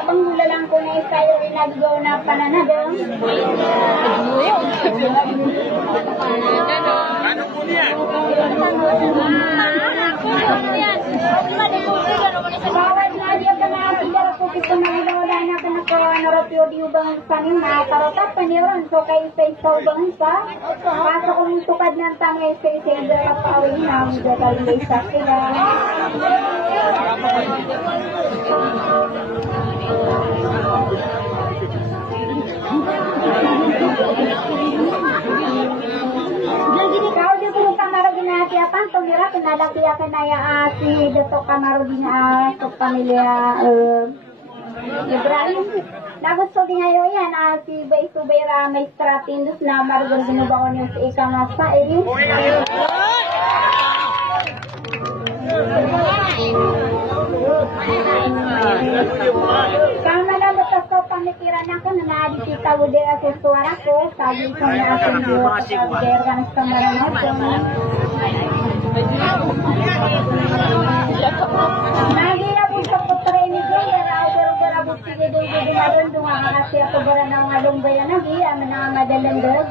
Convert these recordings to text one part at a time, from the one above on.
Penggulang ko na kayo rin nagawa na pananadong. Ano po niyan? Bawat na dia ka na tidak ko kita na wala na ka na ko naropyo di ubang panin na karotat paniron so kay sa ubang sa pasok kung tukad ng tangay sa sender pa awin na ang detail sa sila. Kau dia pun kamar dinati apa? Tumira kenalaki akan naya si Dato Kamar dina sa pamilya Ibrahim. Nagusto din ngayon yan si Bay Subera may stratindos na maragol ginubaw niyo sa ikamasa. Kama na batas ko pamikiran ako na naadisita ko din ako suwara ko. Sabi ko na ako niyo sa pagdergan sa maramot. Nagi na po sa putrainig ko. Pero sige doon ko dumaron doon kasi ako bara na mga lumbay na nagi. Ama na madalang dog.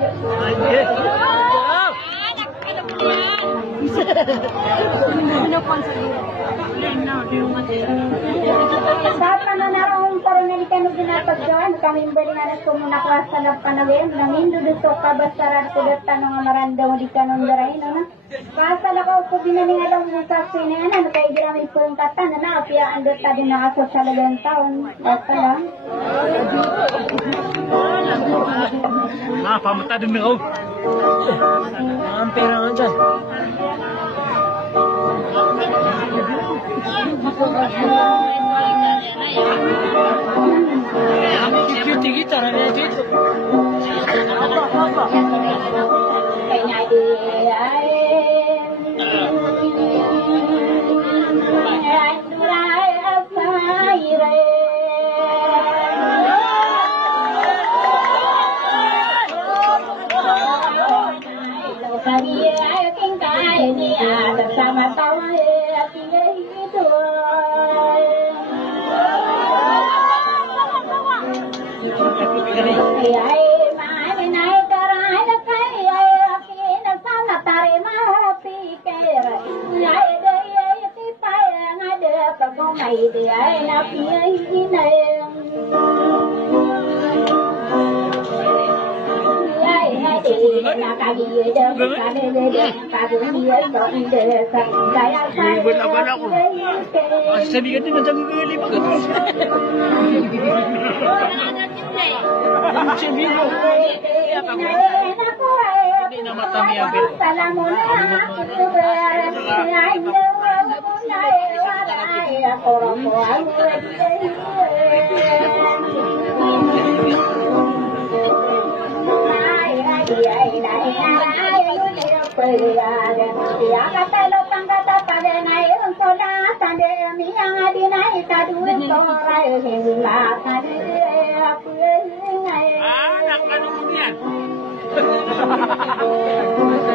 Saat pananarong parunalikan ng ginapagdaan, kami balinganan ko muna ko sa nagpanawin, namin dudusok ka basaran ko data ng marandang di kanon daray, no? Kasal ako po binalingalang ng saksi na yan, ano kayo ginamit po yung katan, na apiyaan data din nakaso sa lagang taon. Basta lang. Pamunta din mo. Ang pera nga dyan. Cute gitar na dito. Kaya di ay durai asaire. Kaya ay kingkay niya sama tawa at ito. Ay mani na karay na kaya kina sana tare mahapikir. Ay day ti paya ngade pagomay di ay na piyay inayang. Sabi ka din na dyan gali pa ka. Hindi na matami ang biro. Anak, ano mo yan?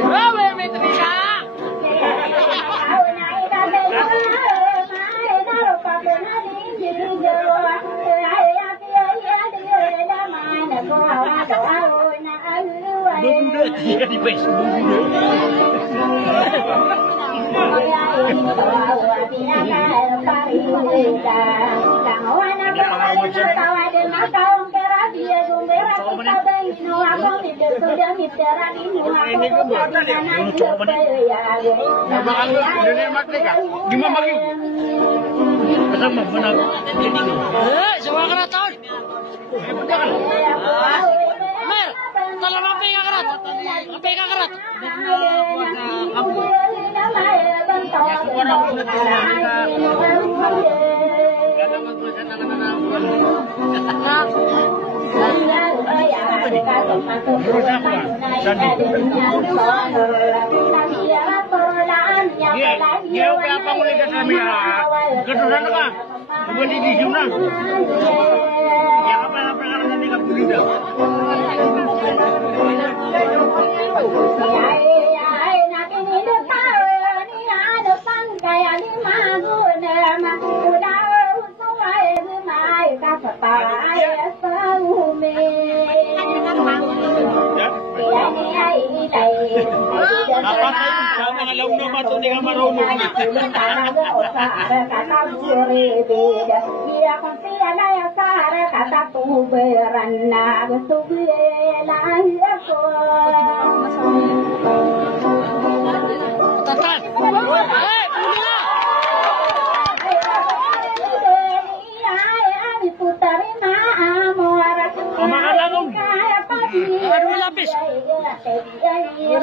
Grabe, may trika! Bubuda, tidak di Facebook. Semua kena tahun. Mer, tolong mampir nggak kerat? Mampir nggak kerat?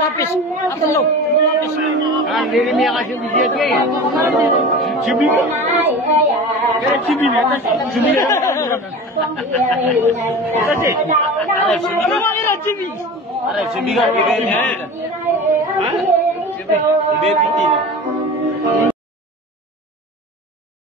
Lapis, apa lu? Ini yang kasih dia ya. Cibi. Kayak cibi nih, atas cibi. Ada cibi. Ada cibi kan, cibi. Hah? Cibi, cibi piti.